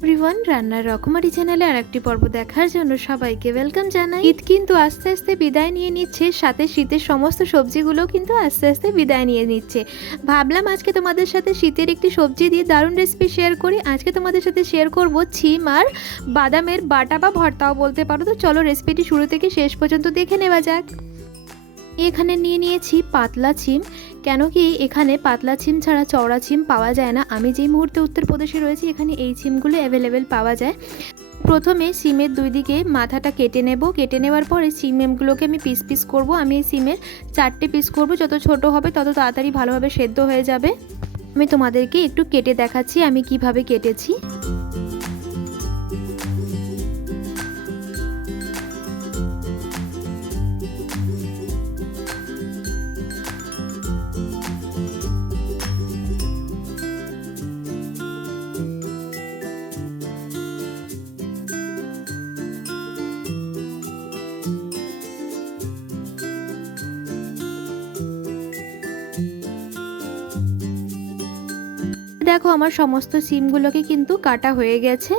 Everyone, রান্নার রকমারি চ্যানেলে আরেকটি পর্ব দেখার জন্য সবাইকে ওয়েলকাম জানাই। ঈদ কিন্তু আস্তে আস্তে বিদায় নিয়ে নিচ্ছে, সাথে শীতের সমস্ত সবজিগুলো কিন্তু আস্তে আস্তে বিদায় নিয়ে নিচ্ছে। ভাবলাম আজকে তোমাদের সাথে শীতের একটি সবজি দিয়ে দারুণ রেসিপি শেয়ার করি। আজকে তোমাদের সাথে শেয়ার করব ছিম আর বাদামের বাটা বা ভর্তাও বলতে পারো। তো চলো রেসিপিটি শুরু থেকে শেষ পর্যন্ত দেখে নেওয়া যাক। এখানে নিয়ে নিয়েছি পাতলা ছিম। কেন কি এখানে পাতলা ছিম ছাড়া চওড়া ছিম পাওয়া যায় না। আমি যেই মুহূর্তে উত্তরপ্রদেশে রয়েছি এখানে এই ছিমগুলো অ্যাভেলেবেল পাওয়া যায়। প্রথমে সিমের দুই দিকে মাথাটা কেটে নেব। কেটে নেওয়ার পরে সিমগুলোকে আমি পিস পিস করব। আমি এই সিমের 4টে পিস করব। যত ছোট হবে তত তাড়াতাড়ি ভালোভাবে সেদ্ধ হয়ে যাবে। আমি তোমাদেরকে একটু কেটে দেখাচ্ছি আমি কিভাবে কেটেছি। দেখো আমার সমস্ত সিমগুলোকে কিন্তু কাটা হয়ে গেছে।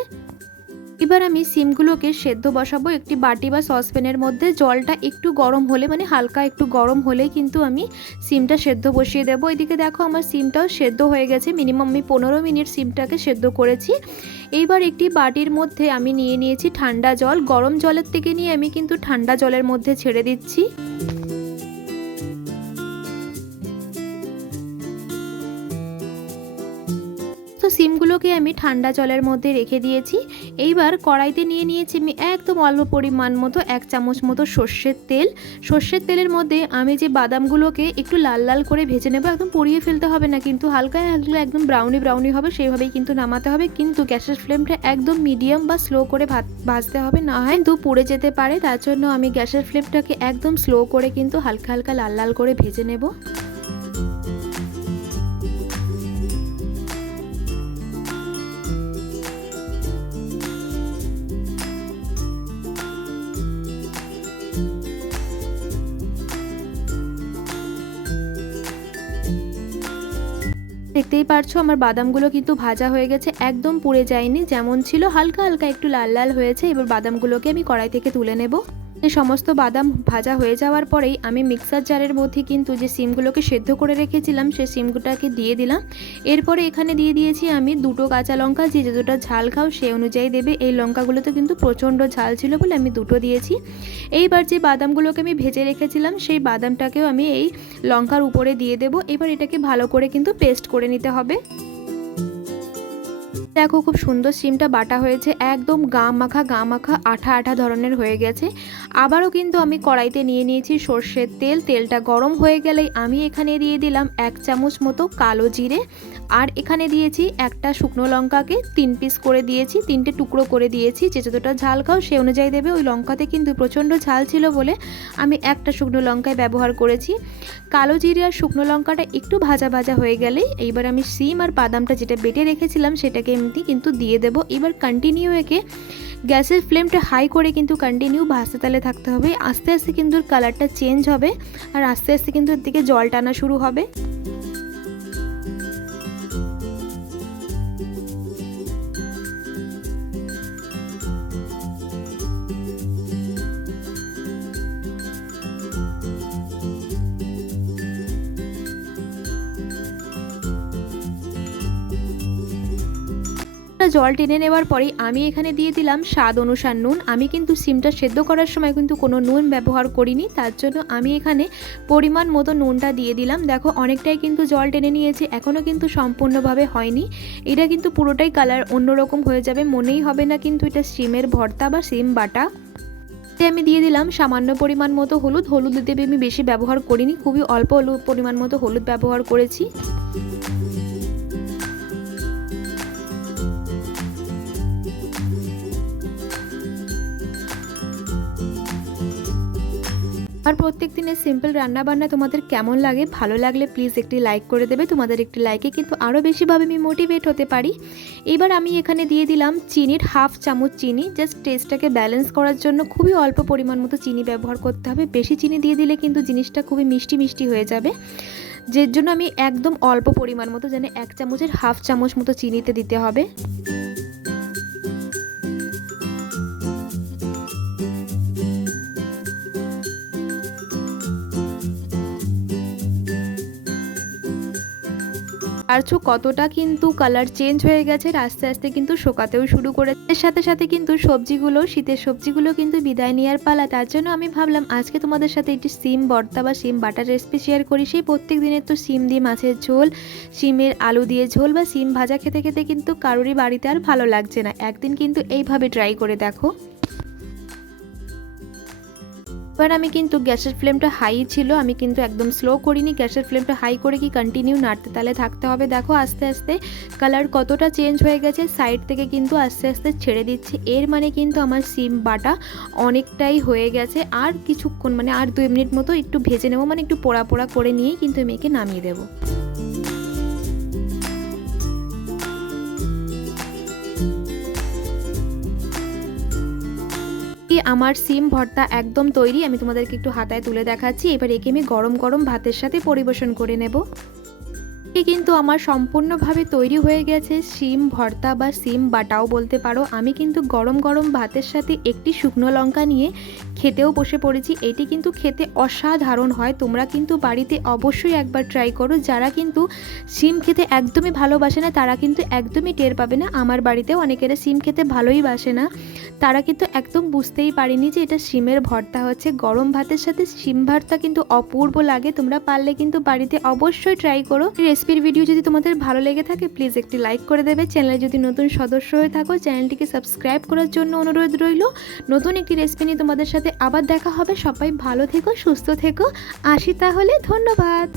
এবার আমি সিমগুলোকে সেদ্ধ বসাবো একটি বাটি বা সসপ্যানের মধ্যে। জলটা একটু গরম হলে, মানে হালকা একটু গরম হলেই কিন্তু আমি সিমটা সেদ্ধ বসিয়ে দেবো। এদিকে দেখো আমার সিমটাও সেদ্ধ হয়ে গেছে। মিনিমাম আমি 15 মিনিট সিমটাকে সেদ্ধ করেছি। এইবার একটি বাটির মধ্যে আমি নিয়ে নিয়েছি ঠান্ডা জল। গরম জলের থেকে নিয়ে আমি কিন্তু ঠান্ডা জলের মধ্যে ছেড়ে দিচ্ছি। তো সিমগুলোকে আমি ঠান্ডা জলের মধ্যে রেখে দিয়েছি। এইবার কড়াইতে নিয়ে নিয়েছি আমি একদম অল্প পরিমাণ মতো 1 চামচ মতো সর্ষের তেল। সর্ষের তেলের মধ্যে আমি যে বাদামগুলোকে একটু লাল লাল করে ভেজে নেব। একদম পুড়িয়ে ফেলতে হবে না, কিন্তু হালকা হালকা একদম ব্রাউনি ব্রাউনি হবে সেইভাবেই কিন্তু নামাতে হবে। কিন্তু গ্যাসের ফ্লেমটা একদম মিডিয়াম বা স্লো করে ভাজতে হবে, না হয় কিন্তু পুড়ে যেতে পারে। তার জন্য আমি গ্যাসের ফ্লেমটাকে একদম স্লো করে কিন্তু হালকা হালকা লাল লাল করে ভেজে নেব। দেখতেই পারছো আমার বাদামগুলো কিন্তু ভাজা হয়ে গেছে, একদম পুড়ে যায়নি, যেমন ছিল হালকা হালকা একটু লাল লাল হয়েছে। এবার বাদামগুলোকে আমি কড়াই থেকে তুলে নেব। এই সমস্ত বাদাম ভাজা হয়ে যাওয়ার পরেই আমি মিক্সার জারের মধ্যে কিন্তু যে সিমগুলোকে সেদ্ধ করে রেখেছিলাম সেই সিমগুলোকে দিয়ে দিলাম। এরপরে এখানে দিয়ে দিয়েছি আমি 2টো কাঁচা লঙ্কা। যে যতটা ঝাল খাও সেই অনুযায়ী দেবে। এই লঙ্কাগুলো তো কিন্তু প্রচণ্ড ঝাল ছিল বলে আমি 2টো দিয়েছি। এইবার যে বাদামগুলোকে আমি ভেজে রেখেছিলাম সেই বাদামটাকেও আমি এই লঙ্কার উপরে দিয়ে দেব। এবার এটাকে ভালো করে কিন্তু পেস্ট করে নিতে হবে। দেখো খুব সুন্দর সিমটা বাটা হয়েছে, একদম গা মাখা আঠা আঠা ধরনের হয়ে গেছে। আবারও কিন্তু আমি কড়াইতে নিয়ে নিয়েছি সর্ষের তেল। তেলটা গরম হয়ে গেলেই আমি এখানে দিয়ে দিলাম 1 চামচ মতো কালো জিরে। আর এখানে দিয়েছি একটা শুকনো লঙ্কাকে 3 পিস করে দিয়েছি, 3টে টুকরো করে দিয়েছি। যে যতটা ঝাল খাও সেই অনুযায়ী দেবে। ওই লঙ্কাতে কিন্তু প্রচণ্ড ঝাল ছিল বলে আমি একটা শুকনো লঙ্কায় ব্যবহার করেছি। কালো জিরে আর শুকনো লঙ্কাটা একটু ভাজা ভাজা হয়ে গেলেই এইবার আমি সিম আর বাদামটা যেটা বেটে রেখেছিলাম সেটাকে এমনি কিন্তু দিয়ে দেব। এবার কন্টিনিউ একে গ্যাসের ফ্লেমটা হাই করে কিন্তু কন্টিনিউ ভাজতে তালে থাকতে হবে। আস্তে আস্তে কিন্তু কালারটা চেঞ্জ হবে আর আস্তে আস্তে কিন্তু এর দিকে জল টানা শুরু হবে। জল টেনে নেওয়ার পরেই আমি এখানে দিয়ে দিলাম স্বাদ অনুসার নুন। আমি কিন্তু সিমটা সেদ্ধ করার সময় কিন্তু কোনো নুন ব্যবহার করিনি, তার জন্য আমি এখানে পরিমাণ মতো নুনটা দিয়ে দিলাম। দেখো অনেকটাই কিন্তু জল টেনে নিয়েছে, এখনও কিন্তু সম্পূর্ণভাবে হয়নি। এটা কিন্তু পুরোটাই কালার অন্যরকম হয়ে যাবে, মনেই হবে না কিন্তু এটা সিমের ভর্তা বা সিম বাটা। আমি দিয়ে দিলাম সামান্য পরিমাণ মতো হলুদ। হলুদ দেবে আমি বেশি ব্যবহার করিনি, খুবই অল্প পরিমাণ মতো হলুদ ব্যবহার করেছি। আর প্রত্যেক দিনের সিম্পল রান্নাবান্না তোমাদের কেমন লাগে, ভালো লাগলে প্লিজ একটি লাইক করে দেবে। তোমাদের একটি লাইকে কিন্তু আরও বেশিভাবে আমি মোটিভেট হতে পারি। এবার আমি এখানে দিয়ে দিলাম চিনির 1/2 চামচ চিনি। জাস্ট টেস্টটাকে ব্যালেন্স করার জন্য খুবই অল্প পরিমাণ মতো চিনি ব্যবহার করতে হবে। বেশি চিনি দিয়ে দিলে কিন্তু জিনিসটা খুবই মিষ্টি মিষ্টি হয়ে যাবে। যের জন্য আমি একদম অল্প পরিমাণ মতো, যেন 1 চামচের 1/2 চামচ মতো চিনিতে দিতে হবে। পারছো কতটা কিন্তু কালার চেঞ্জ হয়ে গেছে, আস্তে আস্তে কিন্তু শোকাতেও শুরু করেছে। এর সাথে সাথে কিন্তু সবজিগুলো, শীতের সবজিগুলো কিন্তু বিদায় নেওয়ার পালা। তার জন্য আমি ভাবলাম আজকে তোমাদের সাথে একটি সিম ভর্তা বা সিম বাটার রেসিপি শেয়ার করি। সেই প্রত্যেক দিনের তো সিম দিয়ে মাছের ঝোল, সিমের আলু দিয়ে ঝোল বা সিম ভাজা খেতে খেতে কিন্তু কারোরই বাড়িতে আর ভালো লাগছে না। একদিন কিন্তু এইভাবে ট্রাই করে দেখো। এবার আমি কিন্তু গ্যাসের ফ্লেমটা হাই ছিল, আমি কিন্তু একদম স্লো করিনি, গ্যাসের ফ্লেমটা হাই করে কি কন্টিনিউ নাড়তে তাহলে থাকতে হবে। দেখো আস্তে আস্তে কালার কতটা চেঞ্জ হয়ে গেছে, সাইড থেকে কিন্তু আস্তে আস্তে ছেড়ে দিচ্ছে। এর মানে কিন্তু আমার সিম বাটা অনেকটাই হয়ে গেছে। আর কিছুক্ষণ মানে আর 2 মিনিট মতো একটু ভেজে নেবো, মানে একটু পোড়া পোড়া করে নিয়েই কিন্তু আমি একে নামিয়ে দেবো। আমার সিম ভর্তা একদম তৈরি, আমি তোমাদেরকে একটু হাতায় তুলে দেখাচ্ছি। এবার একে আমি গরম গরম ভাতের সাথে পরিবেশন করে নেব। কিন্তু আমার সম্পূর্ণভাবে তৈরি হয়ে গেছে সিম ভর্তা বা সিম বাটাও বলতে পারো। আমি কিন্তু গরম গরম ভাতের সাথে একটি শুকনো লঙ্কা নিয়ে খেতেও বসে পড়েছি। এটি কিন্তু খেতে অসাধারণ হয়, তোমরা কিন্তু বাড়িতে অবশ্যই একবার ট্রাই করো। যারা কিন্তু সিম খেতে একদমই ভালোবাসে না তারা কিন্তু একদমই টের পাবে না। আমার বাড়িতেও অনেকেরা সিম খেতে ভালোই বাসে না, তারা কিন্তু একদম বুঝতেই পারেনি যে এটা সিমের ভর্তা হচ্ছে। গরম ভাতের সাথে সিম ভর্তা কিন্তু অপূর্ব লাগে, তোমরা পারলে কিন্তু বাড়িতে অবশ্যই ট্রাই করো। রেসিপির ভিডিও যদি তোমাদের ভালো লেগে থাকে প্লিজ একটি লাইক করে দেবে। চ্যানেলে যদি নতুন সদস্য হয়ে থাকো চ্যানেলটিকে সাবস্ক্রাইব করার জন্য অনুরোধ রইল। নতুন একটি রেসিপি নিয়ে তোমাদের সাথে আবার দেখা হবে। সবাই ভালো থেকো, সুস্থ থেকো, আসি তাহলে, ধন্যবাদ।